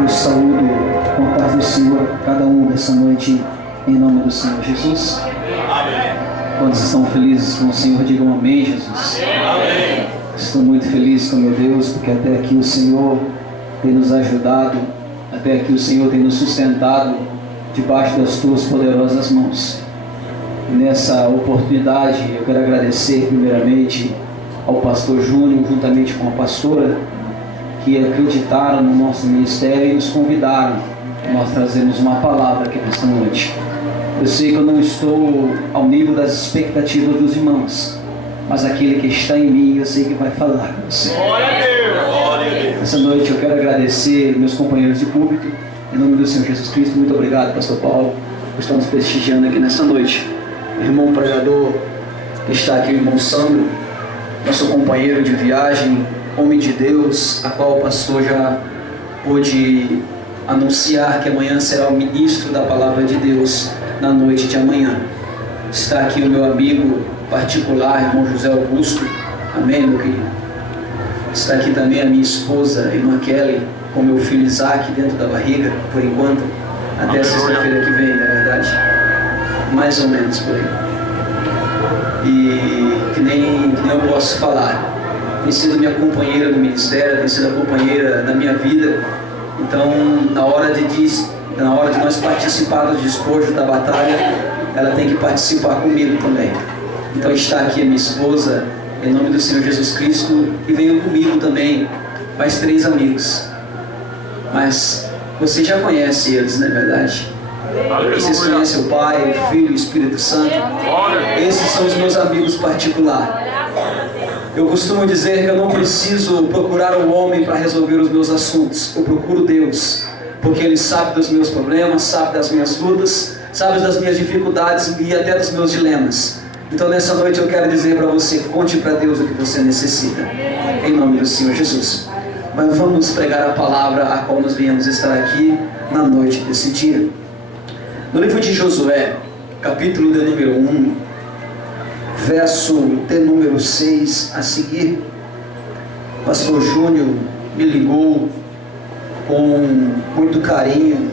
Eu saúdo com a paz do Senhor cada um dessa noite, em nome do Senhor Jesus. Quantos estão felizes com o Senhor, digam amém, Jesus. Amém. Estou muito feliz com meu Deus, porque até aqui o Senhor tem nos ajudado, até aqui o Senhor tem nos sustentado debaixo das tuas poderosas mãos. E nessa oportunidade eu quero agradecer primeiramente ao pastor Júnior, juntamente com a pastora, que acreditaram no nosso ministério e nos convidaram a nós trazermos uma palavra aqui nesta noite. Eu sei que eu não estou ao nível das expectativas dos irmãos, mas aquele que está em mim, eu sei que vai falar com você. Glória a Deus! Essa noite eu quero agradecer meus companheiros de público, em nome do Senhor Jesus Cristo. Muito obrigado, pastor Paulo, por estar nos prestigiando aqui nesta noite. O irmão pregador que está aqui, o irmão Sandro, nosso companheiro de viagem, homem de Deus, a qual o pastor já pôde anunciar que amanhã será o ministro da palavra de Deus na noite de amanhã. Está aqui o meu amigo particular, irmão José Augusto. Amém, meu querido? Está aqui também a minha esposa, irmã Kelly, com meu filho Isaac dentro da barriga, por enquanto, até sexta-feira que vem, na verdade. Mais ou menos por aí. E que nem eu posso falar. Tem sido minha companheira no ministério, tem sido a companheira da minha vida. Então, na hora de nós participarmos do despojo da batalha, ela tem que participar comigo também. Então está aqui a minha esposa, em nome do Senhor Jesus Cristo, e veio comigo também mais 3 amigos. Mas você já conhece eles, não é verdade? Vocês conhecem o Pai, o Filho e o Espírito Santo? Esses são os meus amigos particulares. Eu costumo dizer que eu não preciso procurar um homem para resolver os meus assuntos. Eu procuro Deus, porque Ele sabe dos meus problemas, sabe das minhas lutas, sabe das minhas dificuldades e até dos meus dilemas. Então nessa noite eu quero dizer para você, conte para Deus o que você necessita, em nome do Senhor Jesus. Mas vamos pregar a palavra a qual nós viemos estar aqui na noite desse dia. No livro de Josué, capítulo de número 1, verso de número 6 a seguir, o pastor Júnior me ligou com muito carinho,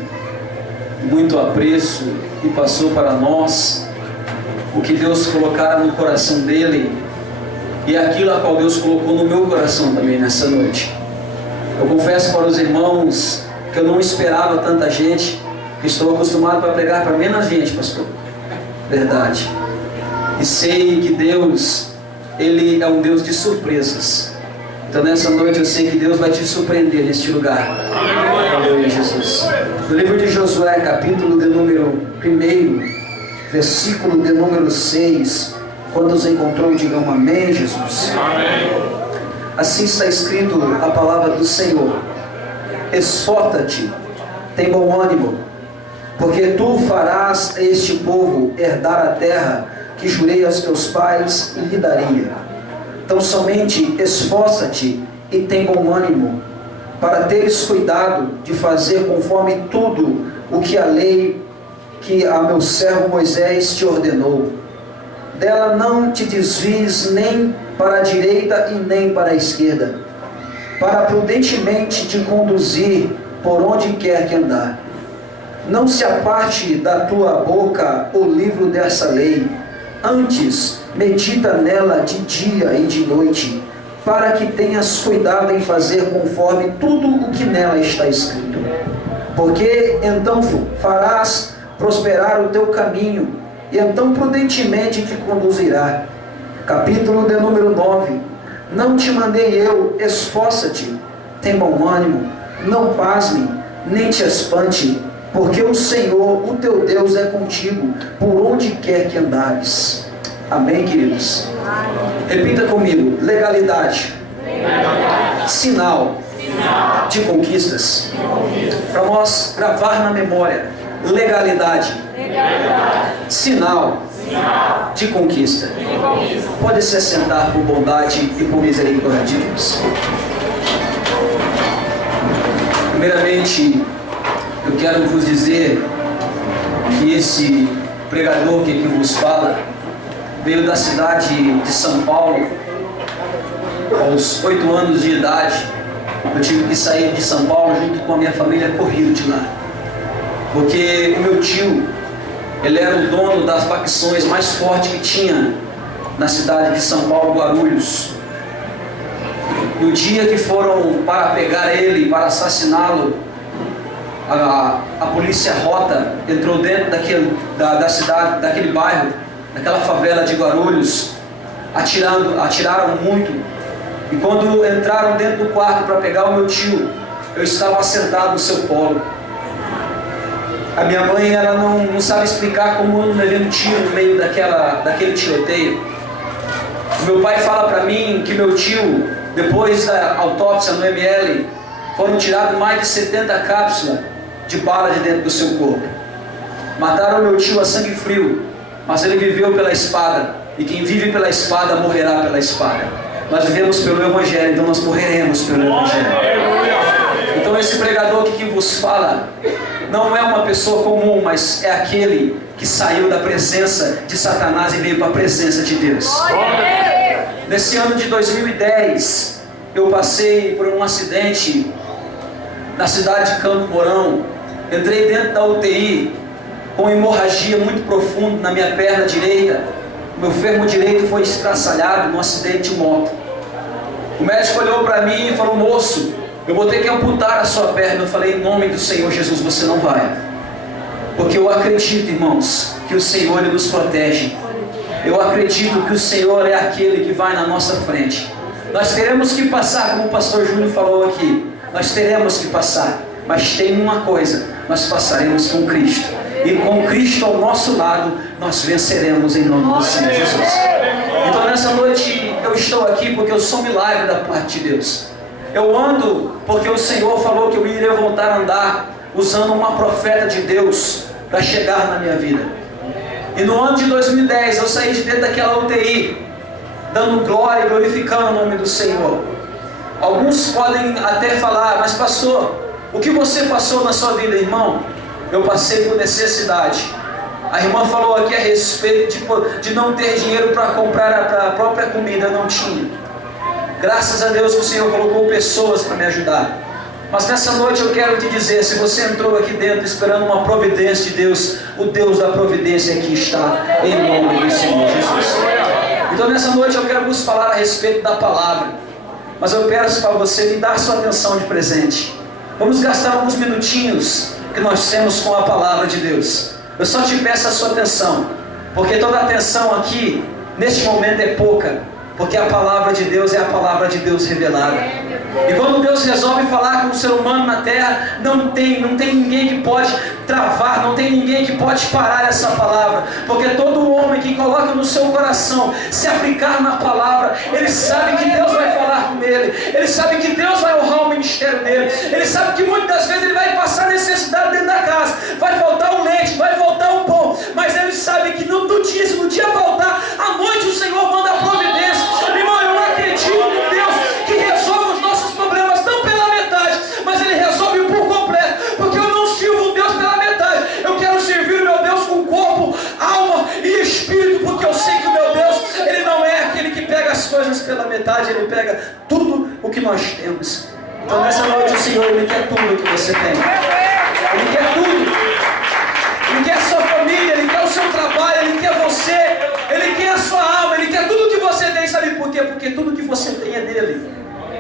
muito apreço, e passou para nós o que Deus colocara no coração dele e aquilo a qual Deus colocou no meu coração também nessa noite. Eu confesso para os irmãos que eu não esperava tanta gente, que estou acostumado para pregar para menos gente, pastor. Verdade. E sei que Deus, Ele é um Deus de surpresas. Então nessa noite eu sei que Deus vai te surpreender neste lugar. Aleluia, Jesus. No livro de Josué, capítulo de número 1, versículo de número 6, quando os encontrou, digam amém, Jesus. Amém. Assim está escrito a palavra do Senhor: esforça-te, tem bom ânimo, porque tu farás a este povo herdar a terra que jurei aos teus pais e lhe daria. Então somente esforça-te e tem bom ânimo, para teres cuidado de fazer conforme tudo o que a lei que a meu servo Moisés te ordenou. Dela não te desvies nem para a direita e nem para a esquerda, para prudentemente te conduzir por onde quer que andar. Não se aparte da tua boca o livro dessa lei, antes medita nela de dia e de noite, para que tenhas cuidado em fazer conforme tudo o que nela está escrito. Porque então farás prosperar o teu caminho, e então prudentemente te conduzirá. Capítulo de número 9. Não te mandei eu, esforça-te, tem bom ânimo, não pasme, nem te espante, porque o Senhor, o teu Deus, é contigo, por onde quer que andares. Amém, queridos? Repita comigo: legalidade, sinal de conquistas. Para nós gravar na memória: legalidade, sinal de conquista. Pode se assentar por bondade e por misericórdia de Deus. Primeiramente, eu quero vos dizer que esse pregador que aqui vos fala veio da cidade de São Paulo aos 8 anos de idade, eu tive que sair de São Paulo junto com a minha família corrido de lá. Porque o meu tio, ele era o dono das facções mais fortes que tinha na cidade de São Paulo, Guarulhos. No dia que foram para pegar ele, para assassiná-lo, a polícia rota entrou dentro da cidade, daquele bairro, daquela favela de Guarulhos, atiraram muito. E quando entraram dentro do quarto para pegar o meu tio, eu estava sentado no seu colo. A minha mãe, ela não sabe explicar como eu não levei um tiro no meio daquele tiroteio. O meu pai fala para mim que meu tio, depois da autópsia no ML, foram tiradas mais de 70 cápsulas de bala de dentro do seu corpo. Mataram meu tio a sangue frio, mas ele viveu pela espada, e quem vive pela espada morrerá pela espada. Nós vivemos pelo Evangelho, então nós morreremos pelo Evangelho. Então esse pregador que vos fala não é uma pessoa comum, mas é aquele que saiu da presença de Satanás e veio para a presença de Deus. Nesse ano de 2010, eu passei por um acidente na cidade de Campo Mourão. Entrei dentro da UTI com hemorragia muito profunda na minha perna direita. Meu fêmur direito foi estraçalhado num acidente de moto. O médico olhou para mim e falou: moço, eu vou ter que amputar a sua perna. Eu falei: em nome do Senhor Jesus, você não vai. Porque eu acredito, irmãos, que o Senhor Ele nos protege. Eu acredito que o Senhor é aquele que vai na nossa frente. Nós teremos que passar, como o pastor Júnior falou aqui. Nós teremos que passar. Mas tem uma coisa: nós passaremos com Cristo. E com Cristo ao nosso lado, nós venceremos em nome do Senhor Jesus. Então nessa noite eu estou aqui porque eu sou um milagre da parte de Deus. Eu ando porque o Senhor falou que eu iria voltar a andar usando uma profeta de Deus para chegar na minha vida. E no ano de 2010 eu saí de dentro daquela UTI, dando glória e glorificando o nome do Senhor. Alguns podem até falar: mas pastor, o que você passou na sua vida, irmão? Eu passei por necessidade. A irmã falou aqui a respeito de não ter dinheiro para comprar a própria comida. Eu não tinha. Graças a Deus que o Senhor colocou pessoas para me ajudar. Mas nessa noite eu quero te dizer: se você entrou aqui dentro esperando uma providência de Deus, o Deus da providência aqui está, em nome do Senhor Jesus. Então nessa noite eu quero vos falar a respeito da palavra. Mas eu peço para você me dar sua atenção de presente. Vamos gastar alguns minutinhos que nós temos com a palavra de Deus. Eu só te peço a sua atenção, porque toda a atenção aqui, neste momento, é pouca, porque a palavra de Deus é a palavra de Deus revelada. E quando Deus resolve falar com o ser humano na terra, não tem ninguém que pode travar, não tem ninguém que pode parar essa palavra, porque todo homem que coloca no seu coração, se aplicar na palavra, ele sabe que Deus vai falar com ele, ele sabe que Deus vai honrar o ministério dele, ele sabe que muitas das vezes ele vai passar necessidade dentro da casa, vai faltar o leite, vai faltar o pão, mas ele sabe que se no dia faltar, à noite o Senhor manda a providência. Irmão, eu acredito em Deus que resolve os nossos problemas não pela metade, mas Ele resolve por completo, porque eu não sirvo Deus pela metade, eu quero servir o meu Deus com corpo, alma e espírito, porque eu sei que o meu Deus, Ele não é aquele que pega as coisas pela metade, Ele pega tudo o que nós temos. Então nessa noite o Senhor, Ele quer tudo o que você tem, Ele quer tudo, Ele quer a sua família, Ele quer o seu trabalho, Ele quer você, Ele quer a sua alma, Ele quer tudo que você tem. Sabe por quê? Porque tudo que você tem é dele,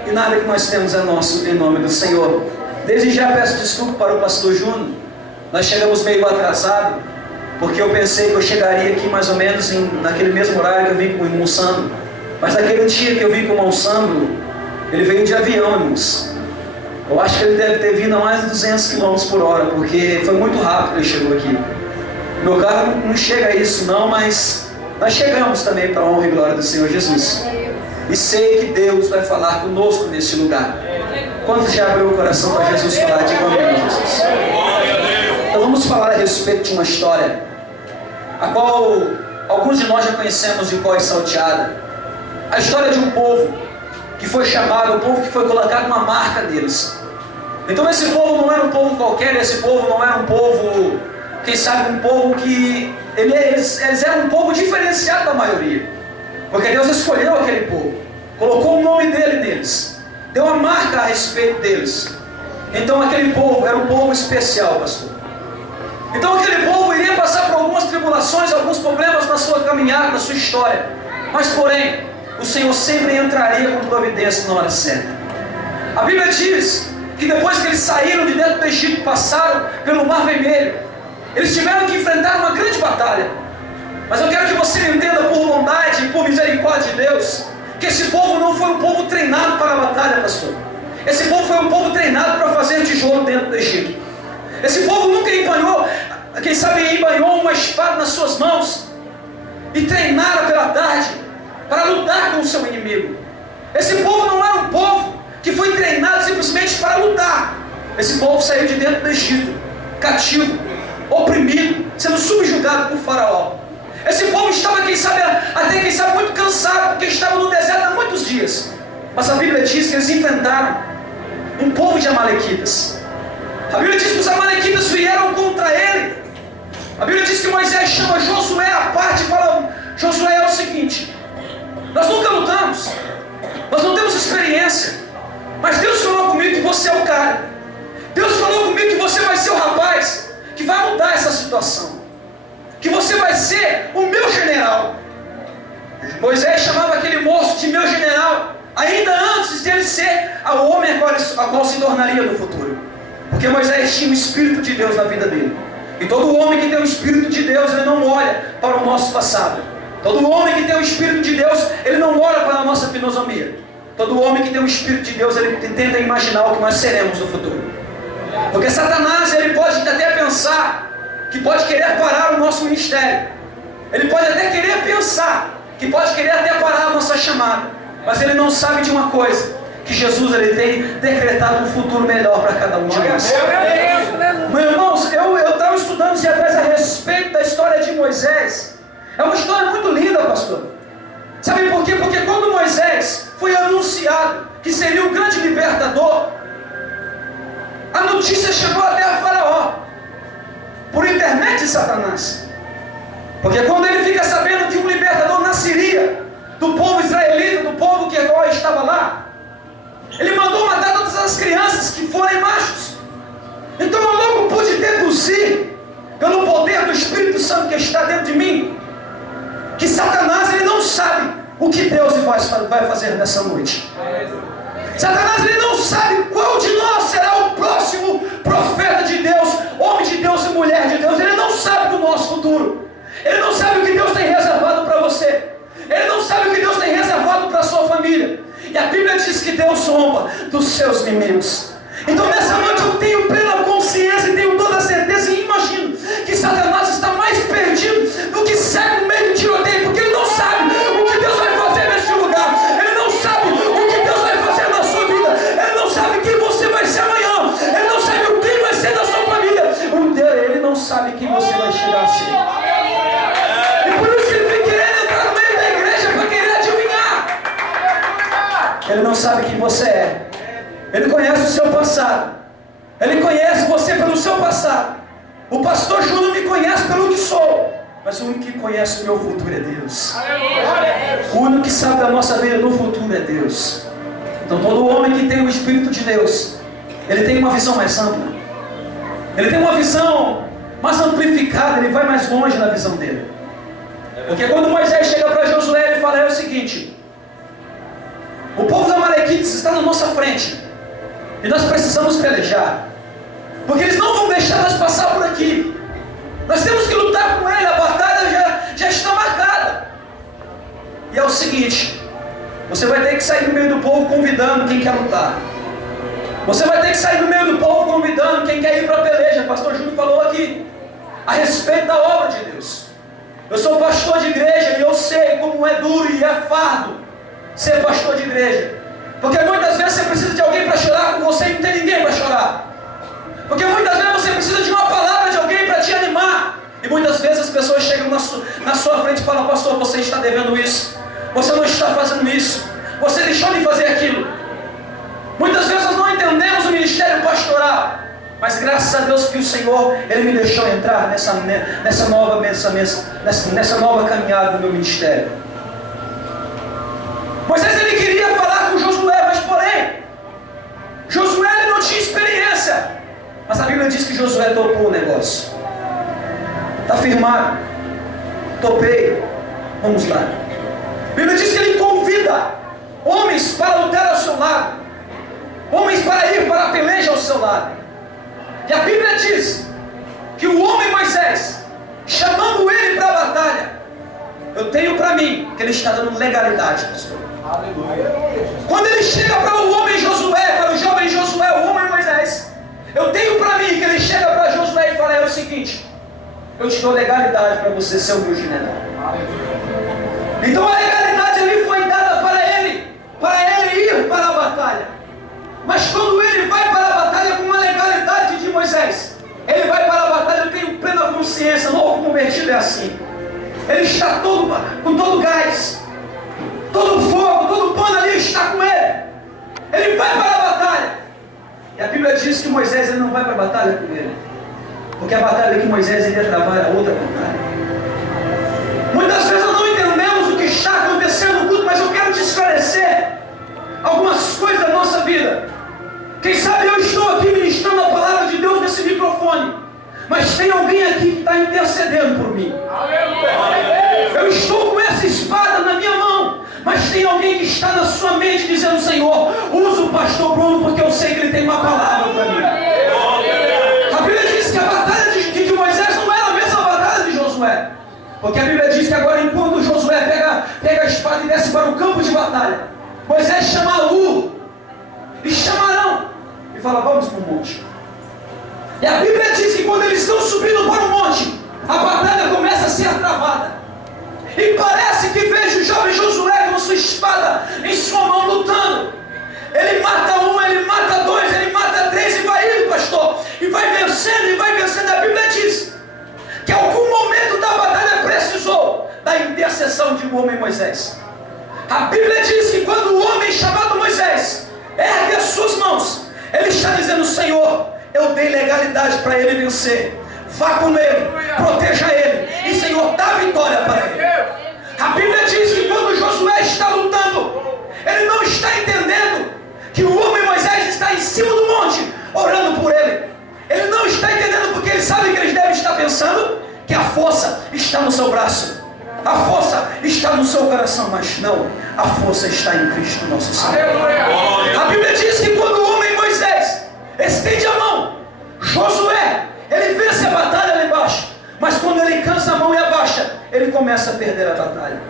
e nada que nós temos é nosso, em nome do Senhor. Desde já peço desculpa para o pastor Júnior. Nós chegamos meio atrasado, porque eu pensei que eu chegaria aqui mais ou menos naquele mesmo horário que eu vim com o irmão Sandro. Mas naquele dia que eu vim com o irmão Sandro, ele veio de avião, irmãos. Eu acho que ele deve ter vindo a mais de 200 km por hora, porque foi muito rápido que ele chegou aqui. Meu carro não chega a isso não, mas nós chegamos também para a honra e glória do Senhor Jesus. E sei que Deus vai falar conosco nesse lugar. Quando já abriu o coração para Jesus falar, diga amém, Jesus. Então vamos falar a respeito de uma história, a qual alguns de nós já conhecemos de cor salteada. A história de um povo que foi chamado, um povo que foi colocado uma marca deles. Então esse povo não era um povo qualquer, esse povo não era um povo, quem sabe, um povo que... Eles eram um povo diferenciado da maioria. Porque Deus escolheu aquele povo, colocou o nome dele deu uma marca a respeito deles. Então aquele povo era um povo especial, pastor. Então aquele povo iria passar por algumas tribulações, alguns problemas na sua caminhada, na sua história. Mas porém, o Senhor sempre entraria com providência na hora certa. A Bíblia diz que depois que eles saíram de dentro do Egito, passaram pelo Mar Vermelho, eles tiveram que enfrentar uma grande batalha. Mas eu quero que você entenda, por bondade e por misericórdia de Deus, que esse povo não foi um povo treinado para a batalha, pastor. Esse povo foi um povo treinado para fazer tijolo dentro do Egito. Esse povo nunca embanhou, quem sabe embanhou uma espada nas suas mãos e treinaram pela tarde para lutar com o seu inimigo. Esse povo não era um povo que foi treinado simplesmente para lutar. Esse povo saiu de dentro do Egito, cativo, oprimido, sendo subjugado por Faraó. Esse povo estava, quem sabe, muito cansado, porque estava no deserto há muitos dias. Mas a Bíblia diz que eles enfrentaram um povo de amalequitas. A Bíblia diz que os amalequitas vieram contra ele. A Bíblia diz que Moisés chama Josué à parte e fala: Josué, é o seguinte, nós nunca lutamos, nós não temos experiência, mas Deus falou comigo que você é o cara. Deus falou comigo que você vai ser o rapaz que vai mudar essa situação, que você vai ser o meu general. Moisés chamava aquele moço de meu general, ainda antes de ele ser o homem a qual se tornaria no futuro. Porque Moisés tinha o Espírito de Deus na vida dele. E todo homem que tem o Espírito de Deus, ele não olha para o nosso passado. Todo homem que tem o Espírito de Deus, ele não olha para a nossa filosofia. Todo homem que tem o Espírito de Deus, ele tenta imaginar o que nós seremos no futuro. Porque Satanás, ele pode até pensar que pode querer parar o nosso ministério. Ele pode até querer pensar que pode querer até parar a nossa chamada. Mas ele não sabe de uma coisa, que Jesus, ele tem decretado um futuro melhor para cada um de nós. Meus irmãos, eu estava estudando esse atrás a respeito da história de Moisés. É uma história muito linda, pastor. Sabe por quê? Porque quando Moisés foi anunciado que seria o grande libertador, a notícia chegou até a Faraó, por intermédio de Satanás. Porque quando ele fica sabendo que um libertador nasceria do povo israelita, do povo que agora estava lá, ele mandou matar todas as crianças que forem machos. Então eu logo pude deduzir, pelo poder do Espírito Santo que está dentro de mim, que Satanás, ele não sabe o que Deus vai fazer nessa noite. Satanás, ele não sabe qual de nós será o próximo profeta de Deus, homem de Deus e mulher de Deus. Ele não sabe do nosso futuro. Ele não sabe o que Deus tem reservado para você. Ele não sabe o que Deus tem reservado para a sua família. E a Bíblia diz que Deus zomba dos seus inimigos. Então nessa noite eu tenho plena consciência e tenho toda a certeza e imagino que Satanás está mais perdido do que cego no meio de tiroteio, porque ele não sabe o que Deus vai fazer nesse lugar. Ele não sabe o que Deus vai fazer na sua vida. Ele não sabe quem você vai ser amanhã. Ele não sabe o que vai ser da sua família. Ele não sabe quem você vai chegar a ser. E por isso ele fica querendo entrar no meio da igreja para querer adivinhar. Ele não sabe quem você é. Ele conhece o seu passado. Ele conhece você pelo seu passado. O pastor Júnior me conhece pelo que sou. Mas o único que conhece o meu futuro é Deus. O único que sabe da nossa vida no futuro é Deus. Então todo homem que tem o Espírito de Deus, ele tem uma visão mais ampla. Ele tem uma visão mais amplificada. Ele vai mais longe na visão dele. Porque quando Moisés chega para Josué, ele fala: é o seguinte, o povo da Amalequites está na nossa frente. E nós precisamos pelejar, porque eles não vão deixar nós passar por aqui. Nós temos que lutar com ele. A batalha já está marcada. E é o seguinte, você vai ter que sair do meio do povo convidando quem quer lutar. Você vai ter que sair do meio do povo convidando quem quer ir para a peleja. O pastor Júnior falou aqui a respeito da obra de Deus. Eu sou pastor de igreja e eu sei como é duro e é fardo ser pastor de igreja. Porque muitas vezes você precisa de alguém para chorar com você e não tem ninguém para chorar. Porque muitas vezes você precisa de uma palavra de alguém para te animar. E muitas vezes as pessoas chegam na sua frente e falam: pastor, você está devendo isso. Você não está fazendo isso. Você deixou de fazer aquilo. Muitas vezes nós não entendemos o ministério pastoral. Mas graças a Deus que o Senhor, Ele me deixou entrar nessa nova caminhada do meu ministério. Moisés, ele queria falar com Josué, mas porém, Bíblia diz que Josué topou o negócio. Está firmado. Topei. Vamos lá. A Bíblia diz que ele convida homens para lutar ao seu lado. Homens para ir para a peleja ao seu lado. E a Bíblia diz que o homem Moisés, chamando ele para a batalha, eu tenho para mim que ele está dando legalidade, pastor. Aleluia. Quando ele chega para o homem Josué, para o jovem Josué, o homem Moisés, eu tenho para mim que ele chega para Josué e fala: é o seguinte, eu te dou legalidade para você ser o meu general. Aleluia. Então a legalidade ali foi dada para ele ir para a batalha. Mas quando ele vai para a batalha com a legalidade de Moisés, ele vai para a batalha, eu tenho plena consciência, novo convertido é assim. Ele está com todo gás, todo fogo, todo pano ali está com ele. Ele vai para a batalha. E a Bíblia diz que Moisés ele não vai para a batalha com ele, porque a batalha que Moisés iria travar era outra batalha. Muitas vezes nós não entendemos o que está acontecendo no culto, mas eu quero te esclarecer algumas coisas da nossa vida. Quem sabe eu estou aqui ministrando a palavra de Deus nesse microfone, mas tem alguém aqui que está intercedendo por mim. Eu estou com essa espada na minha mão, mas tem alguém que está na sua mente dizendo: Senhor, usa o pastor Bruno, porque eu sei que ele tem uma palavra para mim. A Bíblia diz que a batalha de Moisés não era a mesma batalha de Josué, porque a Bíblia diz que agora, enquanto Josué pega a espada e desce para o campo de batalha, Moisés chama Lu e chama Arão e fala: vamos para o monte. E a Bíblia diz que quando eles estão subindo para o monte, a batalha começa a ser travada. E parece que vejo o jovem Josué com sua espada em sua mão lutando. Ele mata um, ele mata dois, ele mata três e vai indo, pastor. E vai vencendo, e vai vencendo. A Bíblia diz que algum momento da batalha precisou da intercessão de um homem Moisés. A Bíblia diz que quando o homem chamado Moisés ergue as suas mãos, ele está dizendo: Senhor, eu dei legalidade para ele vencer. Vá com ele, proteja ele, e Senhor, dá vitória para ele. A Bíblia diz que quando Josué está lutando, ele não está entendendo que o homem Moisés está em cima do monte, orando por ele. Ele não está entendendo, porque ele sabe que eles devem estar pensando que a força está no seu braço, a força está no seu coração, mas não, a força está em Cristo nosso Senhor. A Bíblia diz que quando o homem Moisés estende a mão, Josué, ele vence a batalha lá embaixo, mas quando ele cansa a mão e abaixa, ele começa a perder a batalha.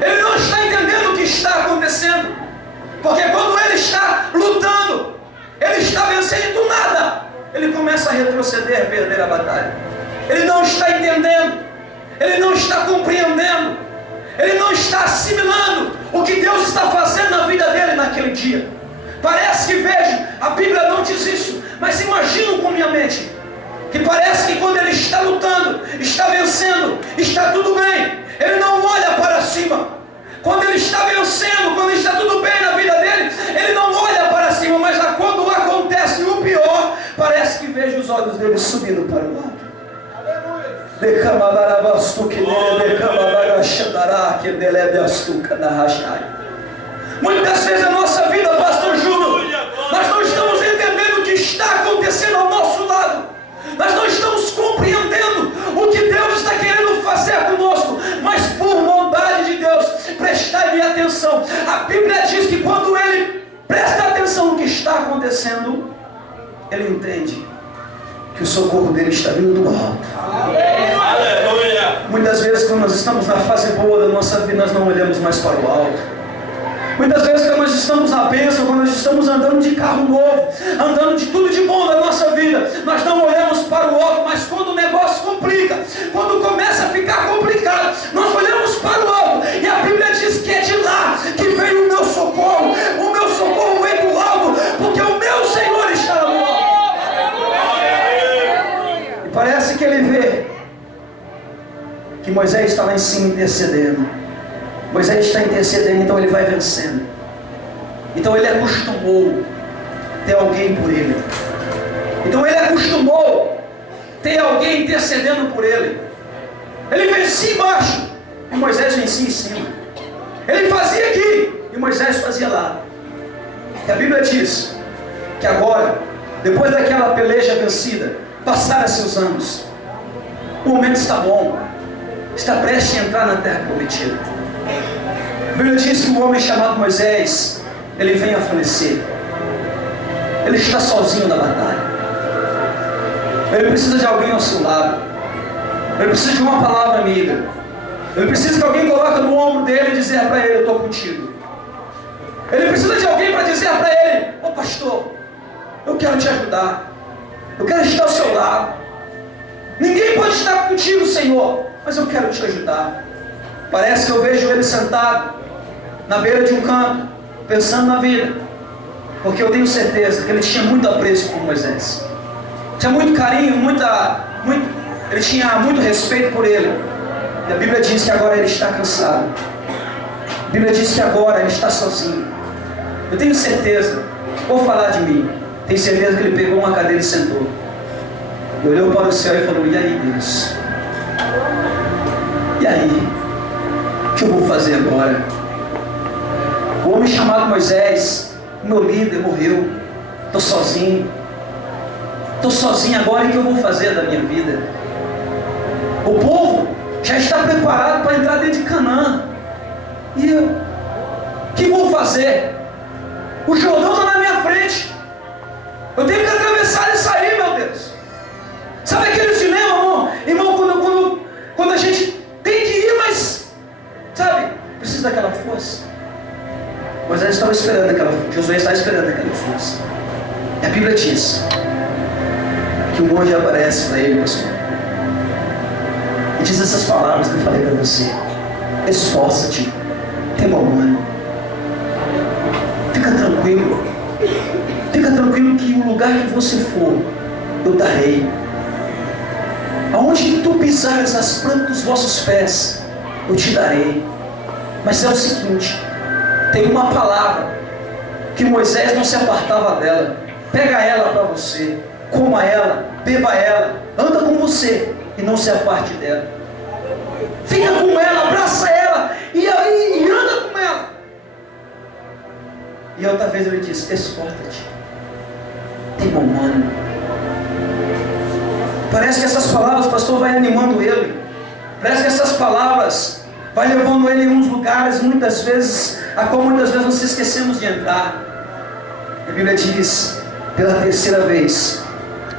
Ele não está entendendo o que está acontecendo, porque quando ele está lutando, ele está vencendo, e do nada ele começa a retroceder, perder a batalha. Ele não está entendendo, ele não está compreendendo, ele não está assimilando o que Deus está fazendo na vida dele naquele dia. Parece que vejo, a Bíblia não diz isso, mas imagino com minha mente, que parece que quando ele está lutando, está vencendo, está tudo bem, ele não olha para cima. Quando ele está vencendo, quando está tudo bem na vida dele, ele não olha para cima, mas quando acontece o pior, parece que vejo os olhos dele subindo para o lado. Muitas vezes a nossa vida, pastor Júnior, nós não estamos entendendo o que está acontecendo ao nosso lado. Nós não estamos compreendendo o que Deus está querendo fazer conosco, mas por bondade de Deus, prestai-me atenção. A Bíblia diz que quando ele presta atenção no que está acontecendo, ele entende que o socorro dele está vindo do alto. Aleluia. Muitas vezes, quando nós estamos na fase boa da nossa vida, nós não olhamos mais para o alto. Muitas vezes, quando nós estamos na bênção, quando nós estamos andando de carro novo, andando de tudo de bom da nossa vida, nós não olhamos para o alto. Mas quando o negócio complica, quando começa a ficar complicado, nós olhamos para o alto, e a Bíblia diz que é de lá que veio o meu socorro. O meu socorro vem do alto, porque o meu Senhor está no alto. E parece que ele vê que Moisés está lá em cima intercedendo. Moisés está intercedendo, então ele vai vencendo. Então ele acostumou ter alguém por ele. Então ele acostumou ter alguém intercedendo por ele. Ele vencia embaixo e Moisés vencia em cima. Ele fazia aqui e Moisés fazia lá. E a Bíblia diz que agora Depois daquela peleja vencida, passaram-se os anos. O momento está bom. Está prestes a entrar na terra prometida. A Bíblia diz que o homem chamado Moisés, ele vem a falecer. Ele está sozinho na batalha. Ele precisa de alguém ao seu lado. Ele precisa de uma palavra amiga. Ele precisa que alguém coloque no ombro dele e dizer para ele: eu estou contigo. Ele precisa de alguém para dizer para ele: ô pastor, eu quero te ajudar. Eu quero estar ao seu lado. Ninguém pode estar contigo, Senhor, mas eu quero te ajudar. Parece que eu vejo ele sentado na beira de um campo, pensando na vida, porque eu tenho certeza que ele tinha muito apreço por Moisés, tinha muito carinho, ele tinha muito respeito por ele. E a Bíblia diz que agora ele está cansado. A Bíblia diz que agora ele está sozinho. Eu tenho certeza, vou falar de mim, tenho certeza que ele pegou uma cadeira e sentou, e olhou para o céu e falou: e aí, Deus? E aí? O que eu vou fazer agora? O homem chamado Moisés, meu líder, morreu. Estou sozinho. Estou sozinho agora. E o que eu vou fazer da minha vida? O povo já está preparado para entrar dentro de Canaã. E eu? O que vou fazer? O Jordão está na minha frente. Eu tenho que atravessar e sair, meu Deus. Sabe aquele dilema, irmão? Quando a gente tem que ir, mas, sabe, precisa daquela força. Moisés estava esperando aquela força. Josué estava esperando aquela força. E a Bíblia diz que o monte aparece para ele, pastor, e diz essas palavras que eu falei para você: esforça-te, tem bom ânimo, fica tranquilo que o lugar que você for, eu darei. Aonde tu pisares as plantas dos vossos pés, eu te darei. Mas é o seguinte, tem uma palavra que Moisés não se apartava dela. Pega ela para você, coma ela, beba ela, anda com você e não se aparte dela. Fica com ela, abraça ela e anda com ela. E outra vez ele disse: esforça-te, tem bom ânimo. Parece que essas palavras, pastor, vai animando ele. Parece que essas palavras vai levando ele em uns lugares, muitas vezes, a qual muitas vezes nós esquecemos de entrar. A Bíblia diz, pela terceira vez: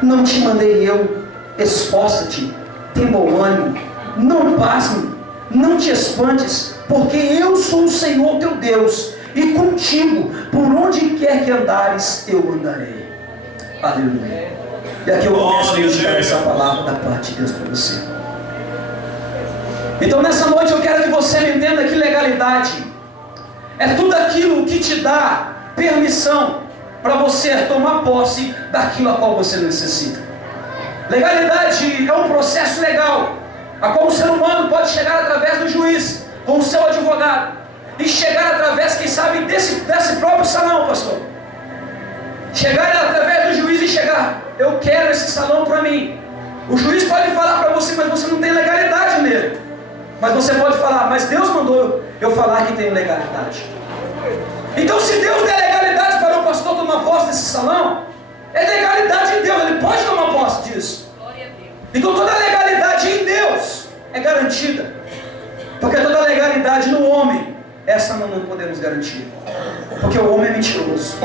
não te mandei eu, esforça-te, tem bom ânimo, não pasme, não te espantes, porque eu sou o Senhor teu Deus, e contigo, por onde quer que andares, eu andarei. Aleluia. E aqui eu começo a ministrar essa palavra da parte de Deus para você. Então nessa noite eu quero que você me entenda que legalidade é tudo aquilo que te dá permissão para você tomar posse daquilo a qual você necessita. Legalidade é um processo legal, a qual o ser humano pode chegar através do juiz, com o seu advogado, e chegar através, quem sabe, desse próprio salão, pastor. Chegar através do juiz e chegar: eu quero esse salão para mim. O juiz pode falar para você, mas você não tem legalidade nele. Mas você pode falar: mas Deus mandou eu falar que tenho legalidade. Então, se Deus der legalidade para o pastor tomar posse desse salão, é legalidade em Deus, ele pode tomar posse disso. Então toda legalidade em Deus é garantida, porque toda legalidade no homem, essa não podemos garantir, porque o homem é mentiroso,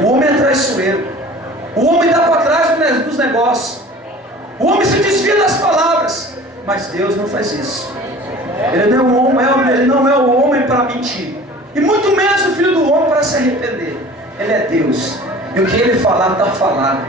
o homem é traiçoeiro, o homem dá para trás dos negócios, o homem se desvia das palavras, mas Deus não faz isso. Ele não é o homem para mentir, e muito menos o filho do homem para se arrepender. Ele é Deus, e o que ele falar está falado,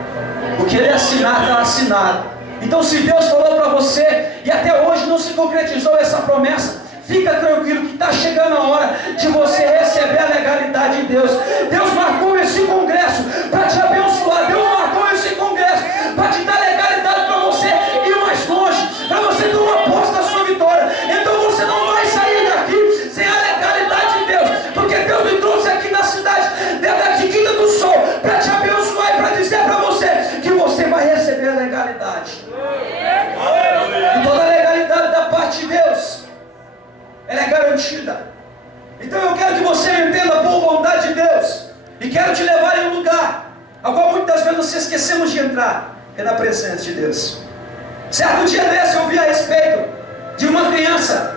o que ele assinar está assinado. Então, se Deus falou para você e até hoje não se concretizou essa promessa, fica tranquilo que está chegando a hora de você receber a legalidade de Deus. Deus marcou esse congresso para te abençoar. Deus marcou esse congresso para te dar legalidade para você ir mais longe, para você ter uma posse da sua vitória. Então você não vai sair daqui sem a legalidade de Deus, porque Deus me trouxe aqui na cidade, dentro de Quinta do Sol, para te abençoar e para dizer para você que você vai receber a legalidade. E toda a legalidade da parte de Deus, ela é garantida. Então eu quero que você entenda, por vontade de Deus, nós esquecemos de entrar é na presença de Deus. Certo dia desse eu ouvi a respeito de uma criança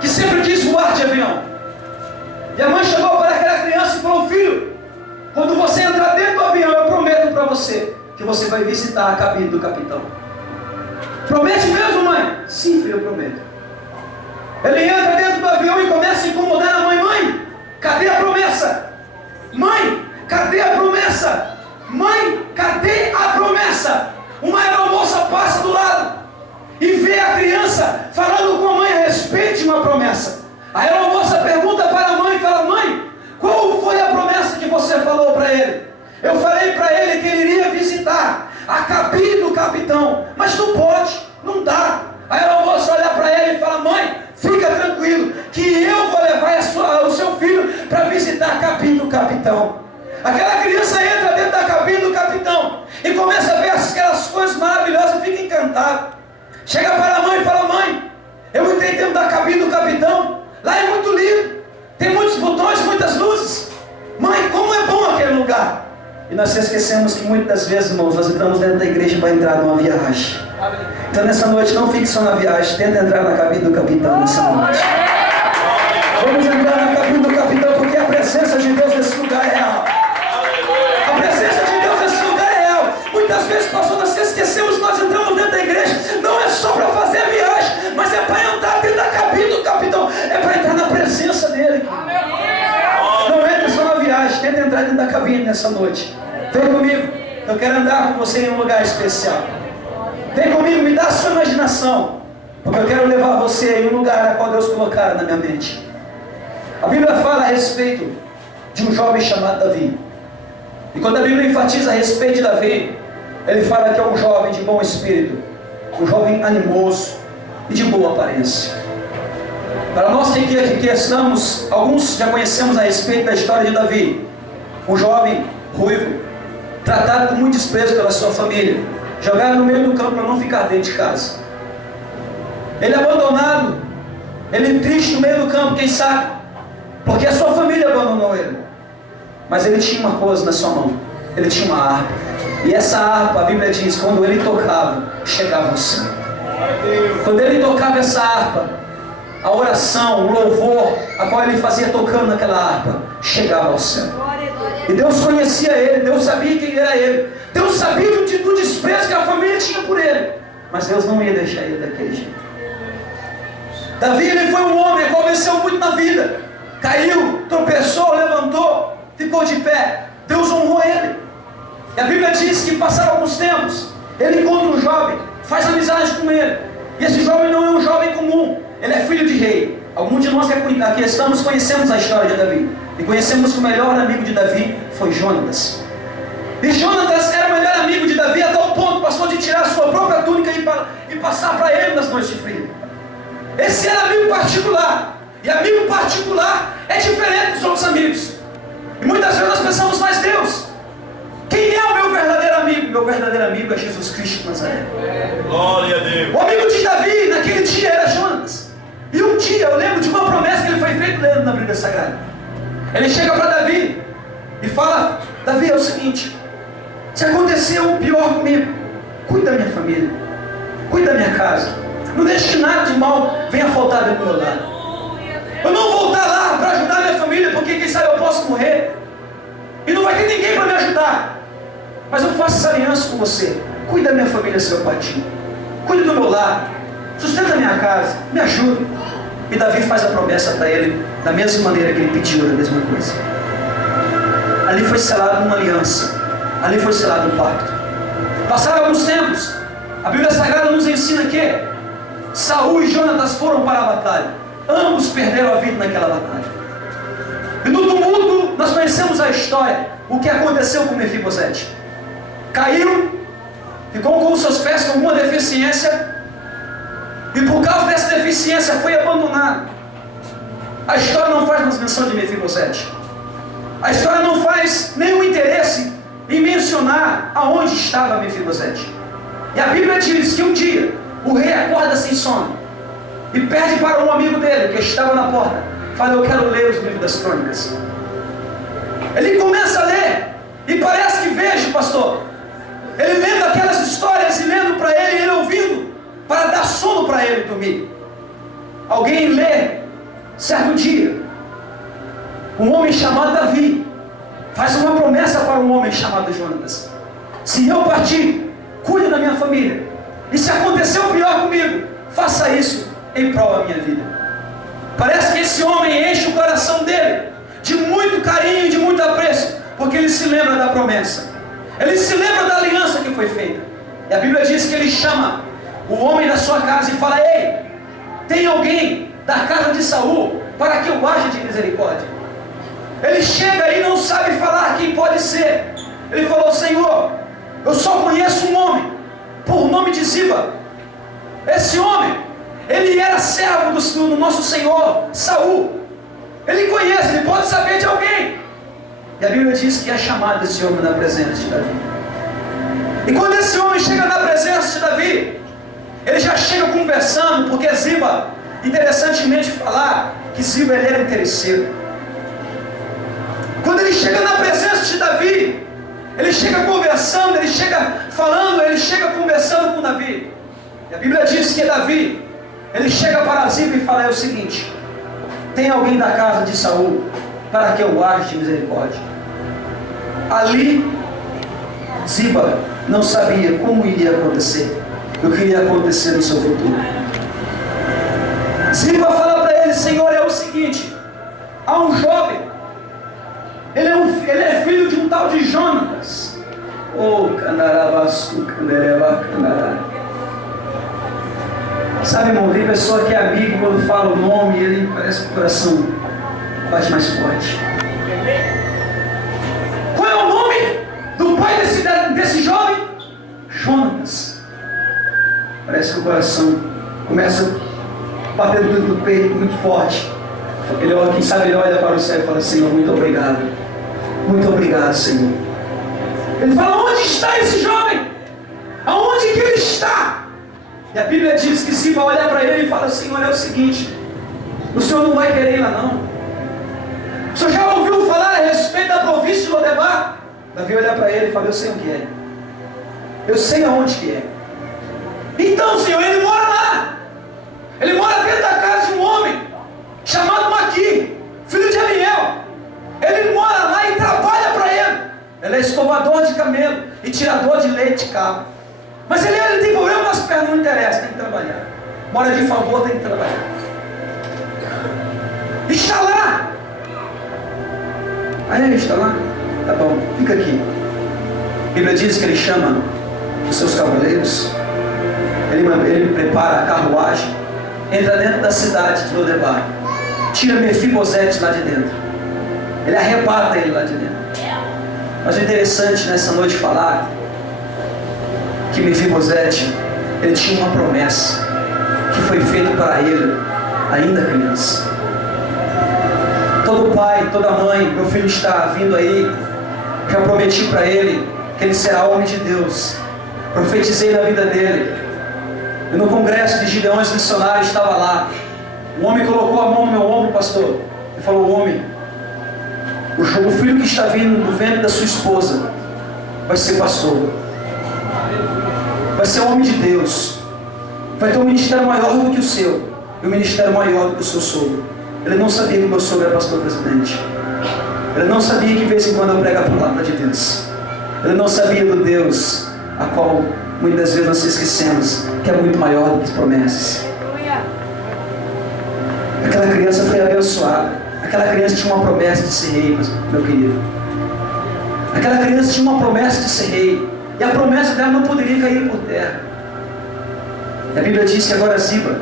que sempre quis voar de avião. E a mãe chamou para aquela criança e falou: filho, quando você entrar dentro do avião, eu prometo para você que você vai visitar a cabine do capitão. Promete mesmo, mãe? Sim, filho, eu prometo. Ele entra dentro do avião e começa a incomodar a mãe. Mãe, cadê a promessa? Mãe, cadê a promessa? Mãe, cadê a promessa? Uma aeromoça passa do lado e vê a criança falando com a mãe a respeito de uma promessa. A aeromoça pergunta para a mãe e fala: mãe, qual foi a promessa que você falou para ele? Eu falei para ele que ele iria visitar a cabine do capitão, mas não pode, não dá. A aeromoça olha para ele e fala: mãe, fica tranquilo, que eu vou levar o seu filho para visitar a cabine do capitão. Aquela criança entra dentro da cabine do capitão e começa a ver aquelas coisas maravilhosas e fica encantado. Chega para a mãe e fala: mãe, eu entrei dentro da cabine do capitão, lá é muito lindo, tem muitos botões, muitas luzes. Mãe, como é bom aquele lugar. E nós esquecemos que muitas das vezes, irmãos, nós entramos dentro da igreja para entrar numa viagem. Então nessa noite não fique só na viagem, tenta entrar na cabine do capitão nessa noite. Vamos entrar na cabine do capitão, porque a presença de Deus nesse lugar é real. A presença de Deus nesse lugar é real. Muitas vezes, pastor, nós esquecemos que nós entramos dentro da igreja, não é só para fazer a viagem, mas é para entrar dentro da cabine do capitão, é para entrar na presença dele. Não entra só na viagem, tenta entrar dentro da cabine nessa noite. Vem comigo, eu quero andar com você em um lugar especial. Vem comigo, me dá a sua imaginação, porque eu quero levar você em um lugar na qual Deus colocar na minha mente. A Bíblia fala a respeito de um jovem chamado Davi. E quando a Bíblia enfatiza a respeito de Davi, ele fala que é um jovem de bom espírito, um jovem animoso e de boa aparência. Para nós que aqui estamos, alguns já conhecemos a respeito da história de Davi. Um jovem ruivo, tratado com muito desprezo pela sua família, jogado no meio do campo para não ficar dentro de casa. Ele abandonado, ele triste no meio do campo, quem sabe? Porque a sua família abandonou ele. Mas ele tinha uma coisa na sua mão, ele tinha uma harpa. E essa harpa, a Bíblia diz, quando ele tocava, chegava ao céu. Quando ele tocava essa harpa, a oração, o louvor, a qual ele fazia tocando naquela harpa, chegava ao céu. E Deus conhecia ele, Deus sabia quem era ele, Deus sabia do desprezo que a família tinha por ele, mas Deus não ia deixar ele daquele jeito. Davi, ele foi um homem que venceu muito na vida, caiu, tropeçou, levantou, ficou de pé, Deus honrou ele. E a Bíblia diz que passaram alguns tempos, ele encontra um jovem, faz amizade com ele, e esse jovem não é um jovem comum, ele é filho de rei. Alguns de nós que aqui estamos conhecemos a história de Davi, e conhecemos que o melhor amigo de Davi foi Jonatas. E Jonatas era o melhor amigo de Davi a tal ponto, passou de tirar a sua própria túnica e passar para ele nas noites de frio. Esse era amigo particular, e amigo particular é diferente dos outros amigos. E muitas vezes nós pensamos: mas Deus, quem é o meu verdadeiro amigo? Meu verdadeiro amigo é Jesus Cristo de Nazaré. Glória a Deus. O amigo de Davi naquele dia era Jonatas. E um dia eu lembro de uma promessa que ele foi feito lendo na Bíblia Sagrada. Ele chega para Davi e fala: Davi, é o seguinte, se aconteceu o pior comigo, cuida da minha família, cuida da minha casa, não deixe que nada de mal venha faltar do meu lado. Eu não vou voltar lá para ajudar a minha família, porque quem sabe eu posso morrer e não vai ter ninguém para me ajudar, mas eu faço essa aliança com você. Cuida da minha família, seu patinho, cuida do meu lar, sustenta a minha casa, me ajuda. E Davi faz a promessa para ele da mesma maneira que ele pediu, da mesma coisa. Ali foi selada uma aliança, ali foi selado um pacto. Passaram alguns tempos, a Bíblia Sagrada nos ensina que Saul e Jonatas foram para a batalha. Ambos perderam a vida naquela batalha. E no tumulto nós conhecemos a história, o que aconteceu com Mefibosete. Caiu, ficou com os seus pés com alguma deficiência, e por causa dessa deficiência foi abandonado. A história não faz mais menção de Mefibosete. A história não faz nenhum interesse em mencionar aonde estava Mefibosete. E a Bíblia diz que um dia o rei acorda sem sono e pede para um amigo dele que estava na porta, fala: eu quero ler os livros das crônicas. Ele começa a ler e parece que veja pastor? Ele lendo aquelas histórias e lendo para ele, e ele ouvindo, para dar sono para ele dormir. Alguém lê, certo dia, um homem chamado Davi faz uma promessa para um homem chamado Jonatas: se eu partir, cuide da minha família, e se acontecer o pior comigo, faça isso em prol da minha vida. Parece que esse homem enche o coração dele de muito carinho e de muito apreço, porque ele se lembra da promessa, ele se lembra da aliança que foi feita. E a Bíblia diz que ele chama o homem da sua casa e fala: ei, tem alguém da casa de Saul para que eu haja de misericórdia? Ele chega e não sabe falar quem pode ser. Ele falou: Senhor, eu só conheço um homem por nome de Ziba. Esse homem, ele era servo do nosso Senhor Saul. Ele conhece, ele pode saber de alguém. E a Bíblia diz que é chamado esse homem na presença de Davi. E quando esse homem chega na presença de Davi, ele já chega conversando, porque Ziba, interessantemente falar, que Ziba ele era interesseiro. Quando ele chega na presença de Davi, ele chega conversando, ele chega falando, ele chega conversando com Davi. E a Bíblia diz que Davi, ele chega para Ziba e fala: é o seguinte, tem alguém da casa de Saul para que eu haja de misericórdia? Ali, Ziba não sabia como iria acontecer, o que iria acontecer no seu futuro. Ziba fala para ele: Senhor, é o seguinte, há um jovem, ele é filho de um tal de Jonatas. Sabe, irmão, tem pessoa que é amigo, quando fala o nome, ele parece que o coração bate mais forte. Qual é o nome do pai desse jovem? Jonatas. Parece que o coração começa a bater no peito muito forte. Quem sabe ele olha para o céu e fala: Senhor, muito obrigado. Muito obrigado, Senhor. Ele fala: onde está esse jovem? Aonde que ele está? E a Bíblia diz que Ziba olha para ele e fala: Senhor, é o seguinte, o Senhor não vai querer ir lá não. O Senhor já ouviu falar a respeito da província de Lodebar? Davi olha para ele e fala: eu sei onde é. Eu sei aonde que é. Então, Senhor, ele mora lá. Ele mora dentro da casa de um homem chamado Maqui, filho de Amiel. Ele mora lá e trabalha para ele. Ele é escovador de camelo e tirador de leite de cabra. Mas ele tem problema nas pernas, não interessa, tem que trabalhar. Mora de favor, tem que trabalhar. Está lá. Aí ele está lá. Tá bom, fica aqui. A Bíblia diz que ele chama os seus cavaleiros. Ele prepara a carruagem. Entra dentro da cidade de Lodebar. Tira Mefibosete lá de dentro. Ele arrebata ele lá de dentro. Mas o interessante nessa noite falar que Mefibosete, ele tinha uma promessa que foi feita para ele ainda criança. Todo pai, toda mãe, meu filho está vindo aí, já prometi para ele que ele será homem de Deus. Profetizei na vida dele. E no congresso de Gideões missionários estava lá. Um homem colocou a mão no meu ombro, pastor, e falou: homem, o filho que está vindo do ventre da sua esposa vai ser pastor, vai ser homem de Deus, vai ter um ministério maior do que o seu, e um ministério maior do que o seu sogro. Ele não sabia que o meu sogro era pastor presidente. Ele não sabia que de vez em quando eu pregava a palavra de Deus. Ele não sabia do Deus a qual muitas vezes nós esquecemos, que é muito maior do que as promessas. Aquela criança foi abençoada. Aquela criança tinha uma promessa de ser rei, meu querido. Aquela criança tinha uma promessa de ser rei. E a promessa dela não poderia cair por terra. E a Bíblia diz que agora Ziba,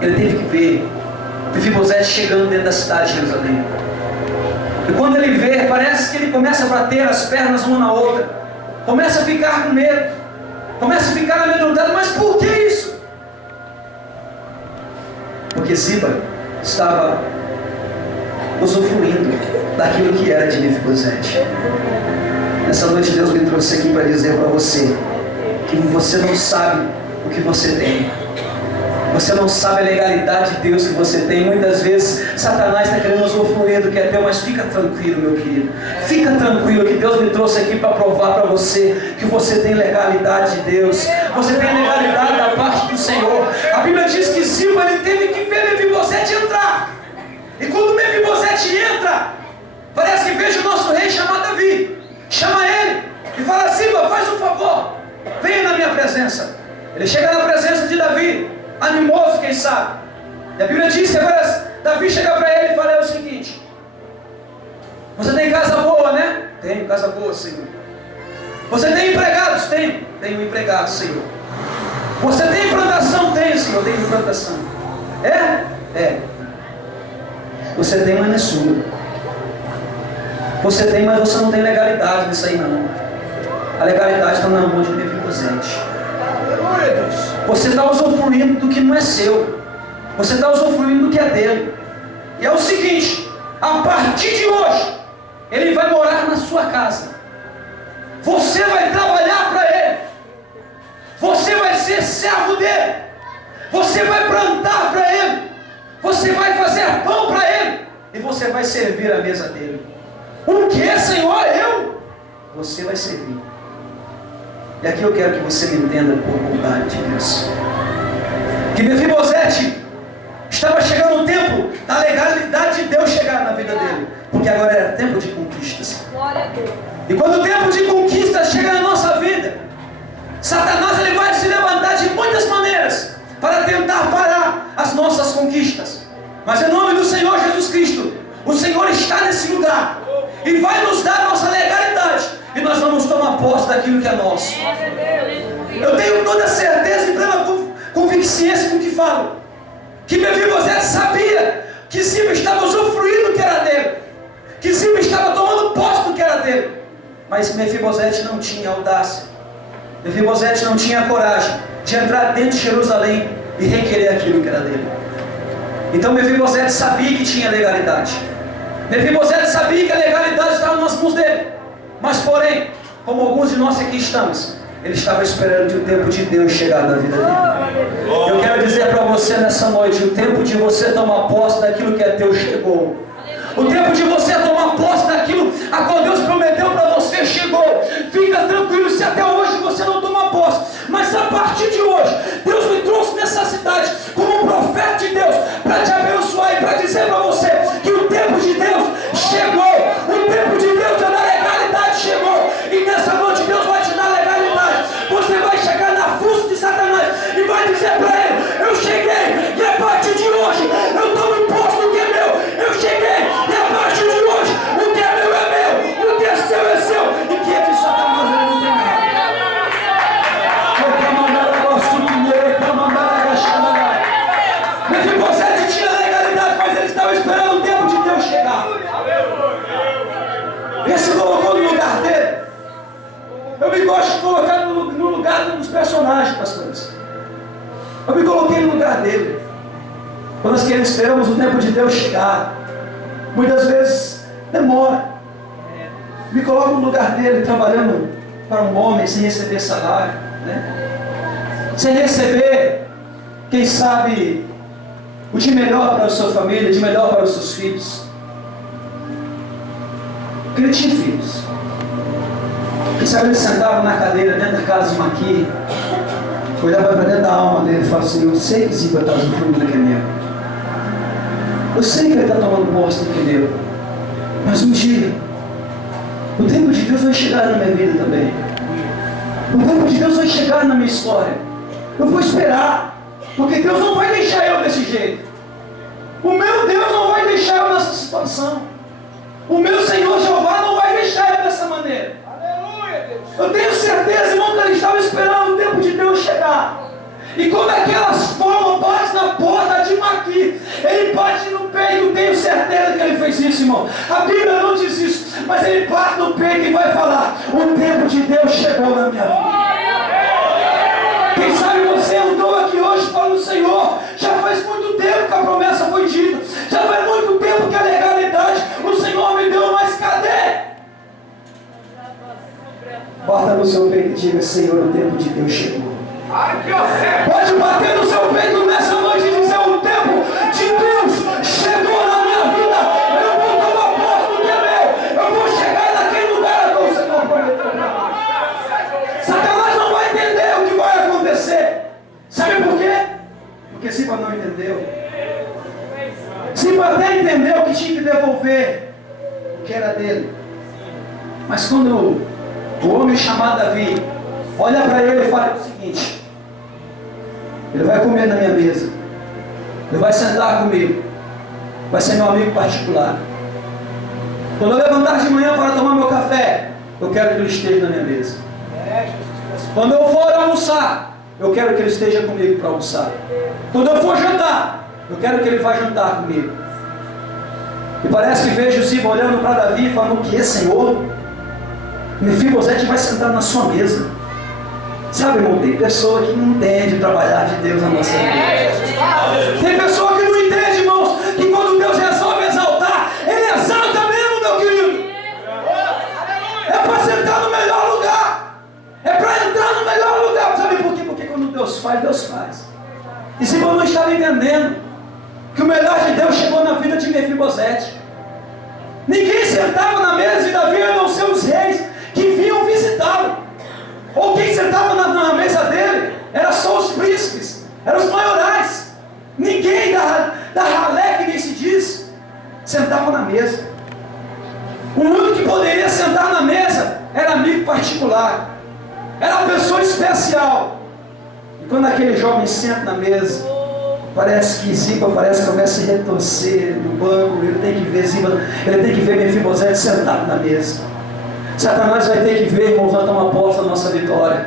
ele teve que ver Mefibosete chegando dentro da cidade de Jerusalém. E quando ele vê, parece que ele começa a bater as pernas uma na outra. Começa a ficar com medo. Começa a ficar amedrontado. Mas por que isso? Porque Ziba estava usufruindo daquilo que era de Mefibosete. Nessa noite Deus me trouxe aqui para dizer para você que você não sabe o que você tem. Você não sabe a legalidade de Deus que você tem. Muitas vezes Satanás está querendo usufruir do que é teu, mas fica tranquilo, meu querido. Fica tranquilo que Deus me trouxe aqui para provar para você que você tem legalidade de Deus. Você tem legalidade da parte do Senhor. A Bíblia diz que Ziba, ele teve que ver Mefibosete entrar. E quando Mefibosete entra, parece que veja o nosso rei chamar Davi. Chama ele e fala: Ziba, faz um favor, venha na minha presença. Ele chega na presença de Davi, animoso, quem sabe. E a Bíblia diz que agora Davi chega para ele e fala o seguinte: você tem casa boa, né? Tenho casa boa, Senhor. Você tem empregados? Tenho empregados, Senhor. Você tem plantação? Tenho, Senhor, tenho plantação. É. Você tem, mas não é sua. Você tem, mas você não tem legalidade nisso aí não. A legalidade está na mão de Mefibosete. Você está usufruindo do que não é seu. Você está usufruindo do que é dele. E é o seguinte: a partir de hoje, ele vai morar na sua casa. Você vai trabalhar para ele. Você vai ser servo dele. Você vai plantar para ele. Você vai fazer pão para ele. E você vai servir a mesa dele. O que, Senhor? Eu? Você vai servir. E aqui eu quero que você me entenda por bondade de Deus. Que Mefibosete estava chegando o tempo da legalidade de Deus chegar na vida dele. Porque agora era tempo de conquistas. E quando o tempo de conquistas chega na nossa vida, Satanás ele vai se levantar de muitas maneiras para tentar parar as nossas conquistas. Mas em nome do Senhor Jesus Cristo, o Senhor está nesse lugar e vai nos dar a nossa legalidade. E nós vamos tomar posse daquilo que é nosso. Eu tenho toda certeza e plena convicção com o que falo, que Mefibosete sabia que Ziba estava usufruindo do que era dele, que Ziba estava tomando posse do que era dele. Mas Mefibosete não tinha audácia. Mefibosete não tinha coragem de entrar dentro de Jerusalém e requerer aquilo que era dele. Então Mefibosete sabia que tinha legalidade. Mefibosete sabia que a legalidade estava nas mãos dele. Mas porém, como alguns de nós aqui estamos, ele estava esperando que o tempo de Deus chegar na vida dele. Eu quero dizer para você nessa noite: o tempo de você tomar posse daquilo que é teu chegou. O tempo de você tomar posse daquilo a qual Deus prometeu para você chegou. Fica tranquilo se até hoje você não toma posse. Mas a partir de hoje, Deus me trouxe nessa cidade como um profeta de Deus para te abençoar e para dizer para você que o tempo de Deus chegou. O tempo de Deus da legalidade chegou. E nessa noite Deus vai te dar legalidade. Você vai chegar na fuça de Satanás e vai dizer para ele: eu cheguei e a partir de hoje eu tomo posse do que é meu. Eu cheguei e a partir de hoje o que é meu é meu, o que é seu. E que é de Satanás ele não tem nada. Mefibosete tinha legalidade, mas ele estava esperando o tempo de Deus chegar. Ele se colocou no lugar dele. Eu me gosto de colocar no lugar dos personagens, pastores. Eu me coloquei no lugar dele. Quando nós esperamos o tempo de Deus chegar, muitas vezes demora. Me coloco no lugar dele, trabalhando para um homem sem receber salário, né? Sem receber, quem sabe, o de melhor para a sua família, de melhor para os seus filhos. Porque ele tinha filhos. Quem sabe ele sentava na cadeira dentro da casa de Maqui, olhava para dentro da alma dele e falava assim: eu sei que Ziba está usufruindo do que é meu. Eu sei que ele está tomando posse do que é meu. Mas um dia, o tempo de Deus vai chegar na minha vida também. O tempo de Deus vai chegar na minha história. Eu vou esperar, porque Deus não vai deixar eu desse jeito. O meu Deus não vai deixar eu nessa situação. O meu Senhor Jeová não vai deixar eu dessa maneira. Aleluia, Deus. Eu tenho certeza, irmão, que ele estava esperando o tempo de Deus chegar. E quando aquelas formas bate na porta de Maqui, ele bate no peito. Tenho certeza que ele fez isso, irmão. A Bíblia não diz isso, mas ele bate no peito e vai falar: o tempo de Deus chegou na minha vida. Quem sabe você andou aqui hoje falando: Senhor, já faz muito tempo que a promessa foi dita, já faz muito tempo que a legalidade o Senhor me deu, mas cadê? Bota no seu peito e diga: Senhor, o tempo de Deus chegou. Pode bater no seu peito nessa noite. que era dele. Mas quando o homem chamado Davi olha para ele e fala o seguinte: ele vai comer na minha mesa, ele vai sentar comigo, vai ser meu amigo particular. Quando eu levantar de manhã para tomar meu café, eu quero que ele esteja na minha mesa. Quando eu for almoçar, eu quero que ele esteja comigo para almoçar. Quando eu for jantar, eu quero que ele vá jantar comigo. E parece que vejo Ziba olhando para Davi e falando: o que é, Senhor? Mefibosete vai sentar na sua mesa. Sabe, irmão, tem pessoa que não entende o trabalhar de Deus na nossa vida. Tem pessoa que não entende, irmãos, que quando Deus resolve exaltar, Ele exalta mesmo, meu querido. É para sentar no melhor lugar. É para entrar no melhor lugar. Sabe por quê? Porque quando Deus faz, Deus faz. E se você não estava entendendo que o melhor de Deus chegou na vida de Mefibosete. Ninguém sentava na mesa de Davi, a não ser os reis que vinham visitá-lo. Ou quem sentava na mesa dele era só os príncipes, eram os maiorais. Ninguém da ralé, que nem se diz, sentava na mesa. O único que poderia sentar na mesa era amigo particular, era uma pessoa especial. E quando aquele jovem senta na mesa, parece que Ziba começa a se retorcer no banco. Ele tem que ver Ziba, ele tem que ver Mefibosete sentado na mesa. Satanás vai ter que ver, irmãos, nós estamos apostos na nossa vitória.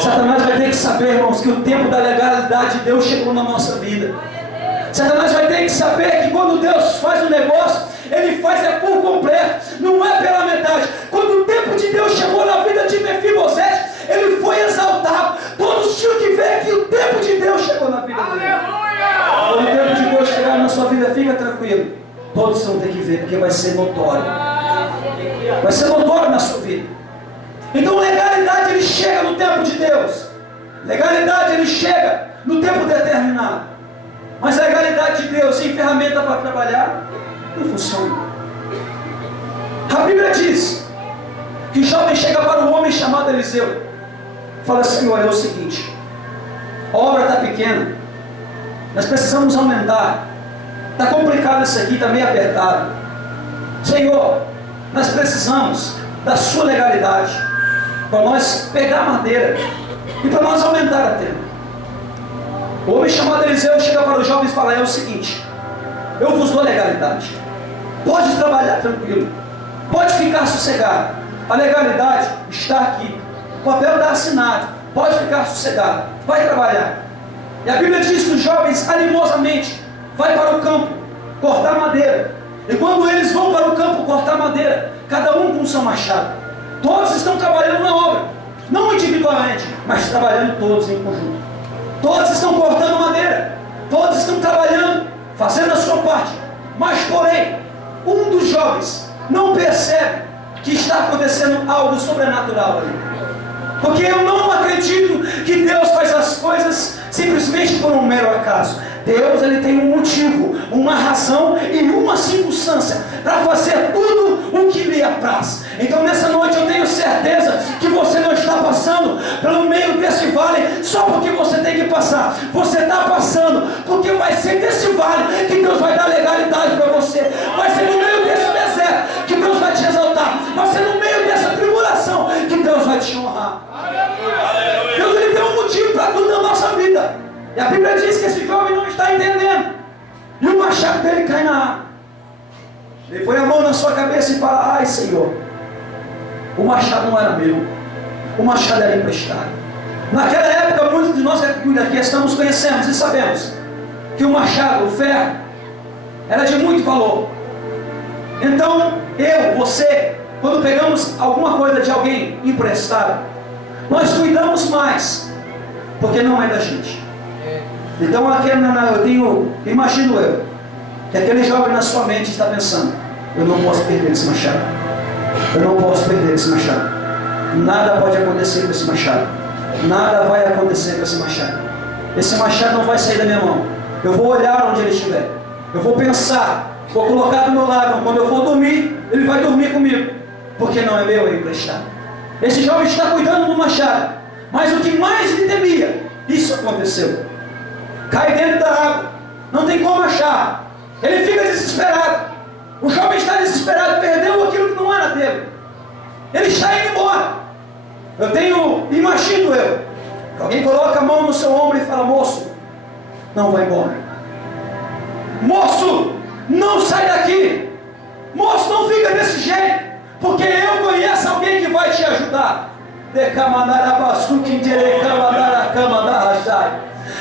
Satanás vai ter que saber, irmãos, que o tempo da legalidade de Deus chegou na nossa vida. Satanás vai ter que saber que quando Deus faz um negócio, Ele faz por completo, não é pela metade. Quando o tempo de Deus chegou na vida de Mefibosete, ele foi exaltado. Todos tinham que ver que o tempo de Deus chegou na vida dele. Quando o tempo de Deus chegar na sua vida, fica tranquilo. Todos vão ter que ver, porque vai ser notório. Vai ser notório na sua vida. Então legalidade ele chega no tempo de Deus. Legalidade ele chega no tempo determinado. Mas a legalidade de Deus sem ferramenta para trabalhar não funciona. A Bíblia diz que o jovem chega para o homem chamado Eliseu. Fala: Senhor, é o seguinte, a obra está pequena, nós precisamos aumentar. Está complicado isso aqui, está meio apertado. Senhor, nós precisamos da sua legalidade para nós pegar a madeira e para nós aumentar a tenda. O homem chamado Eliseu chega para os jovens e fala: é o seguinte, eu vos dou legalidade, pode trabalhar tranquilo, pode ficar sossegado, a legalidade está aqui, o papel está assinado, pode ficar sossegado, vai trabalhar. E a Bíblia diz que os jovens animosamente vai para o campo cortar madeira. E quando eles vão para o campo cortar madeira, cada um com o seu machado, todos estão trabalhando na obra, não individualmente, mas trabalhando todos em conjunto. Todos estão cortando madeira, todos estão trabalhando, fazendo a sua parte. Mas porém, um dos jovens não percebe que está acontecendo algo sobrenatural ali. Porque eu não acredito que Deus faz as coisas simplesmente por um mero acaso. Deus, ele tem um motivo, uma razão e uma circunstância para fazer tudo o que lhe apraz. Então nessa noite eu tenho certeza que você não está passando pelo meio desse vale só porque você tem que passar. Você está passando porque vai ser desse vale que Deus vai dar legalidade para você. Vai ser no meio desse deserto que Deus vai te exaltar. Vai ser no meio dessa tribulação que Deus vai te honrar. Deus, ele tem um motivo para tudo na nossa vida. E a Bíblia diz que esse jovem não está entendendo. E o machado dele cai na água. Ele põe a mão na sua cabeça e fala: ai, Senhor, o machado não era meu, o machado era emprestado. Naquela época, muitos de nós que aqui estamos conhecemos e sabemos que o machado, o ferro, era de muito valor. Então, você, quando pegamos alguma coisa de alguém emprestado, nós cuidamos mais, porque não é da gente. Então imagino eu, que aquele jovem na sua mente está pensando: eu não posso perder esse machado, eu não posso perder esse machado, nada pode acontecer com esse machado, nada vai acontecer com esse machado não vai sair da minha mão, eu vou olhar onde ele estiver, eu vou pensar, vou colocar do meu lado, quando eu for dormir, ele vai dormir comigo, porque não é meu, é emprestado. Esse jovem está cuidando do machado, mas o que mais lhe temia, isso aconteceu. Cai dentro da água, não tem como achar, ele fica desesperado. O jovem está desesperado, perdeu Ele está indo embora. Imagino eu, que alguém coloca a mão no seu ombro e fala: moço, não vai embora. Moço, não sai daqui. Moço, não fica desse jeito, porque eu conheço alguém que vai te ajudar.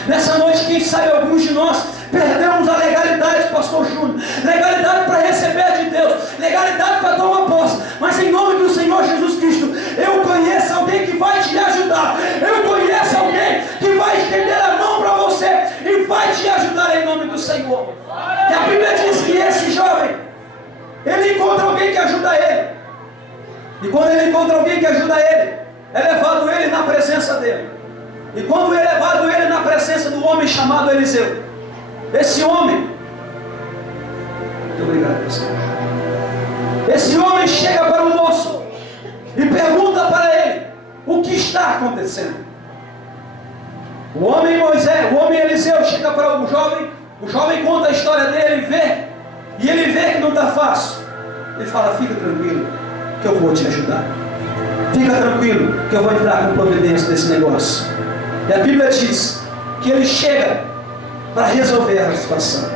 Nessa noite, quem sabe alguns de nós perdemos a legalidade, pastor Júnior, legalidade para receber de Deus, legalidade para tomar posse, mas em nome do Senhor Jesus Cristo, eu conheço alguém que vai te ajudar, eu conheço alguém que vai estender a mão para você e vai te ajudar em nome do Senhor. E a Bíblia diz que esse jovem, ele encontra alguém que ajuda ele, e quando ele encontra alguém que ajuda ele, é levado ele na presença dele. E quando é levado ele na presença do homem chamado Eliseu, esse homem, muito obrigado, Senhor. Esse homem chega para o moço e pergunta para ele o que está acontecendo. O homem Eliseu chega para o jovem conta a história dele e ele vê que não está fácil. Ele fala: fica tranquilo, que eu vou te ajudar. Fica tranquilo, que eu vou entrar com providência nesse negócio. E a Bíblia diz que ele chega para resolver a situação.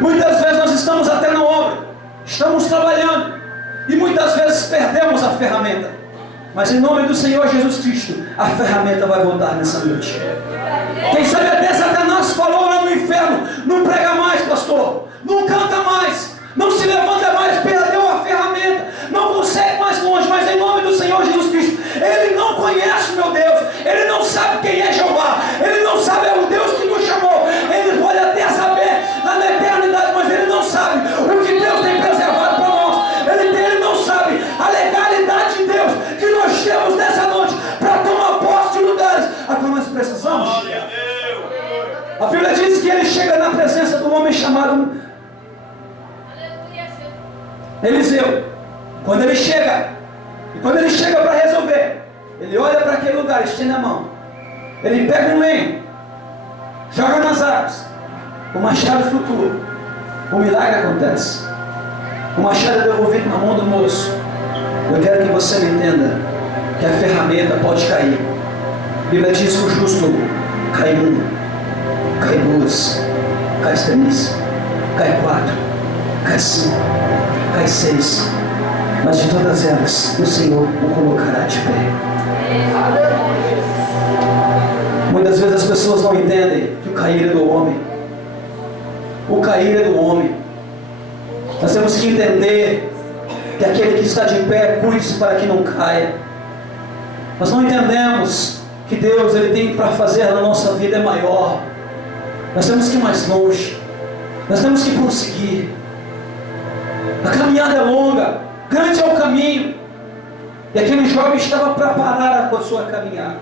Muitas vezes nós estamos até na obra, estamos trabalhando, e muitas vezes perdemos a ferramenta. Mas em nome do Senhor Jesus Cristo, a ferramenta vai voltar nessa noite. Quem sabe até Satanás falou lá no inferno: não prega mais, pastor, não canta mais, não se levanta mais, perdeu a ferramenta, não consegue mais longe. Mas em nome do Senhor Jesus Cristo, ele não conhece o meu Deus, ele não sabe quem é Jeová, ele não sabe é o Deus que nos chamou. Ele pode até saber na eternidade, mas ele não sabe o que Deus tem preservado para nós. Ele não sabe a legalidade de Deus que nós temos nessa noite para tomar posse de lugares a qual nós precisamos. A Bíblia diz que ele chega na presença do homem chamado Eliseu. Quando ele chega para resolver, ele olha para aquele lugar, estende a mão, ele pega um lenho, joga nas águas, o machado flutua, o milagre acontece. O machado é devolvido na mão do moço. Eu quero que você me entenda que a ferramenta pode cair. A Bíblia diz que o justo cai uma, cai duas, cai três, cai quatro, cai cinco, cai seis, mas de todas elas o Senhor o colocará de pé. Muitas vezes as pessoas não entendem que o cair é do homem. O cair é do homem. Nós temos que entender que aquele que está de pé, cuide-se para que não caia. Nós não entendemos que Deus ele tem para fazer na nossa vida é maior. Nós temos que ir mais longe. Nós temos que prosseguir. A caminhada é longa, grande é o caminho. E aquele jovem estava para parar com a sua caminhada.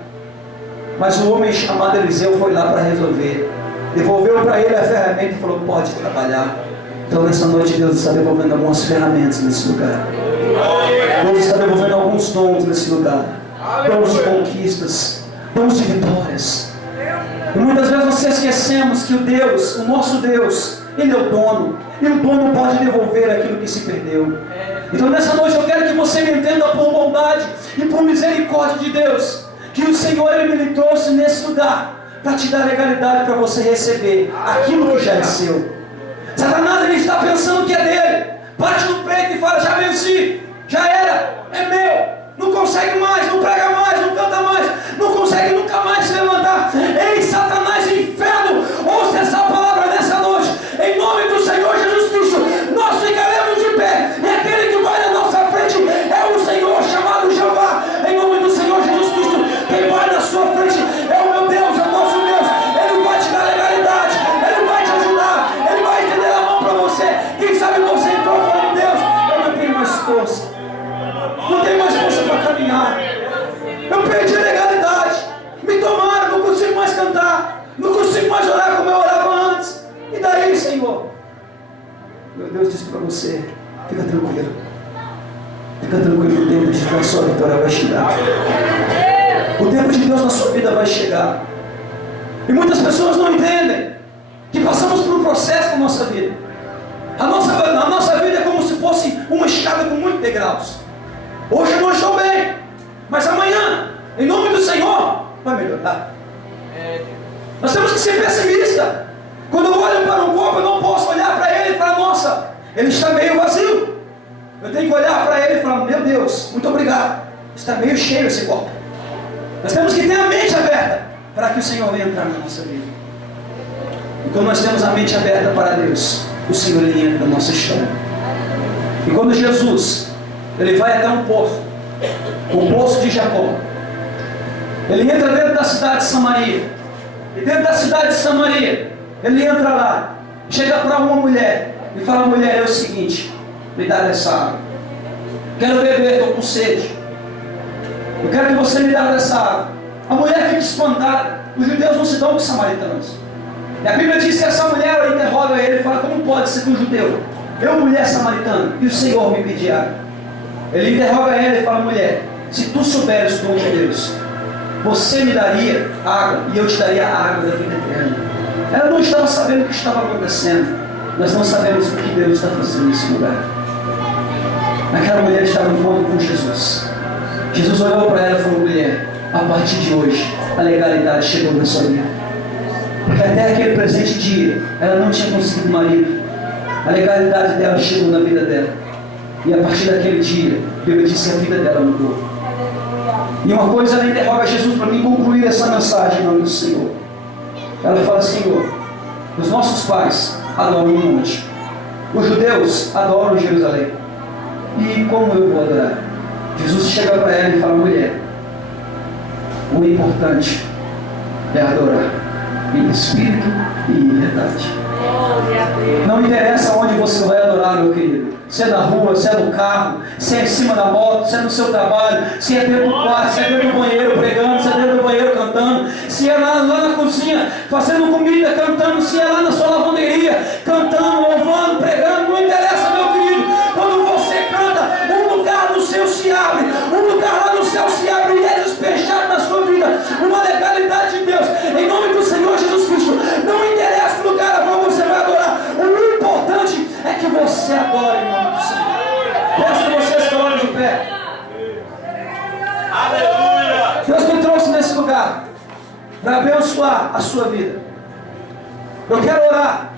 Mas o homem chamado Eliseu foi lá para resolver. Devolveu para ele a ferramenta e falou: pode trabalhar. Então nessa noite Deus está devolvendo algumas ferramentas nesse lugar. Deus está devolvendo alguns dons nesse lugar. Dons de conquistas, dons de vitórias. E muitas vezes nós esquecemos que o nosso Deus, Ele é o dono. E o dono pode devolver aquilo que se perdeu. Então nessa noite eu quero que você me entenda por bondade e por misericórdia de Deus, que o Senhor Ele me trouxe nesse lugar para te dar legalidade para você receber aquilo que já é seu. Satanás ele está pensando que é dele, bate no peito e fala: já venci, já era, é meu, não consegue mais, não prega mais, não canta mais, não consegue nunca mais se levantar. Ei, Satanás, inferno, ouça essa palavra nessa noite, em nome do Senhor Jesus Cristo. Nós ficaremos de pé, e aquele que vai na nossa frente é o Senhor chamado Jeová, em nome do Senhor Jesus Cristo. Quem vai na sua frente é o meu Deus, é o nosso Deus. Ele vai te dar legalidade, Ele vai te ajudar, Ele vai estender a mão para você. Quem sabe você entrou falando: Deus, eu não tenho mais força, não tenho mais força para caminhar, eu perdi a legalidade, me tomaram, não consigo mais cantar, não consigo mais orar como eu orava antes. E daí, Senhor? Meu Deus diz para você: fica tranquilo, o tempo de Deus na sua vitória vai chegar. O tempo de Deus na sua vida vai chegar. E muitas pessoas não entendem que passamos por um processo na nossa vida. A nossa vida é como se fosse uma escada com muitos degraus. Hoje eu não estou bem, mas amanhã, em nome do Senhor, vai melhorar. Nós temos que ser pessimistas. Quando eu olho para um corpo, eu não posso olhar para ele e falar, nossa, ele está meio vazio. Eu tenho que olhar para ele e falar, meu Deus, muito obrigado, está meio cheio esse corpo. Nós temos que ter a mente aberta para que o Senhor venha entrar na nossa vida. E quando nós temos a mente aberta para Deus, o Senhor ele entra na nossa história. E quando Jesus ele vai até um poço, o poço de Jacó, ele entra dentro da cidade de Samaria. E dentro da cidade de Samaria, ele entra lá, chega para uma mulher e fala, mulher, é o seguinte, me dá dessa água. Quero beber, estou com sede. Eu quero que você me dê dessa água. A mulher fica espantada. Os judeus não se dão com os samaritanos. E a Bíblia diz que essa mulher interroga ele e fala, como pode ser que um judeu, eu mulher samaritana, e o Senhor me pedir água? Ele interroga ela e fala, mulher, se tu souberes o dom de Deus, você me daria água e eu te daria a água da vida eterna. Ela não estava sabendo o que estava acontecendo. Nós não sabemos o que Deus está fazendo nesse lugar. Aquela mulher estava no encontro com Jesus. Jesus olhou para ela e falou, mulher, a partir de hoje a legalidade chegou na sua vida. Porque até aquele presente dia ela não tinha conseguido marido. A legalidade dela chegou na vida dela. E a partir daquele dia, Bíblia diz que a vida dela mudou. E uma coisa ela interroga Jesus para mim concluir essa mensagem em nome do Senhor. Ela fala, Senhor, os nossos pais adoram no monte. Os judeus adoram em Jerusalém. E como eu vou adorar? Jesus chega para ela e fala, mulher, o importante é adorar em espírito e em verdade. Não interessa onde você vai adorar, meu querido. Se é na rua, se é no carro, se é em cima da moto, se é no seu trabalho, se é dentro do quarto, se é dentro do banheiro pregando, se é dentro do banheiro cantando, se é lá na cozinha fazendo comida, cantando, se é lá na sua lavanderia, cantando, louvando, pregando, não interessa, meu querido. Quando você canta, um lugar no céu se abre, um lugar lá no céu se abre e é despejado na sua vida uma legalidade de Deus, em nome do Senhor Jesus Cristo. Não interessa o lugar a qual você vai adorar, o importante é que você adore em nome do Senhor. Peço que você se coloque de pé. Aleluia! Deus me trouxe nesse lugar para abençoar a sua vida. Eu quero orar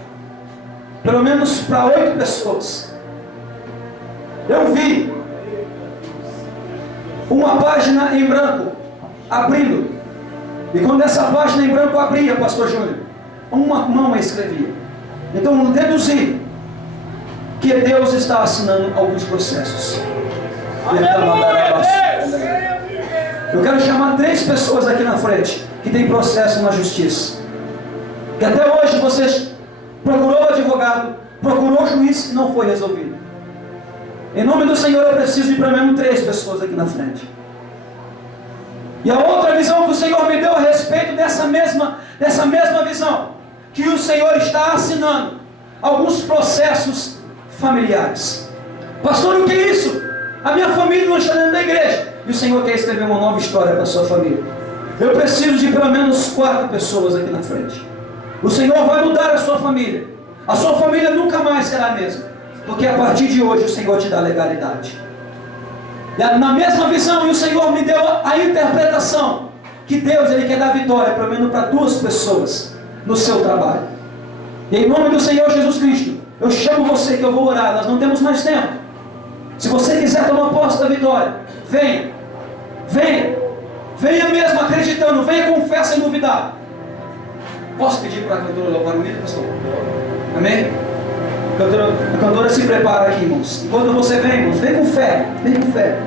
pelo menos para 8 pessoas. Eu vi uma página em branco abrindo, e quando essa página em branco abria, pastor Júnior, uma mão escrevia. Então eu deduzi que Deus está assinando alguns processos. Eu quero chamar 3 pessoas aqui na frente que tem processo na justiça, que até hoje você procurou advogado, procurou juiz e não foi resolvido. Em nome do Senhor eu preciso de pelo menos 3 pessoas aqui na frente. E a outra visão que o Senhor me deu a respeito dessa mesma visão, que o Senhor está assinando alguns processos familiares. Pastor, o que é isso? A minha família não está dentro da igreja e o Senhor quer escrever uma nova história para a sua família. Eu preciso de pelo menos 4 pessoas aqui na frente. O Senhor vai mudar a sua família. A sua família nunca mais será a mesma, porque a partir de hoje o Senhor te dá legalidade. E na mesma visão, e o Senhor me deu a interpretação que Deus ele quer dar vitória pelo menos para 2 pessoas no seu trabalho. E em nome do Senhor Jesus Cristo, eu chamo você que eu vou orar. Nós não temos mais tempo. Se você quiser tomar posse da vitória, venha, venha, venha mesmo acreditando, venha com fé sem duvidar. Posso pedir para a cantora louvar o hino, pastor? Amém? A cantora se prepara aqui, irmãos. Enquanto você vem, irmãos, vem com fé, vem com fé.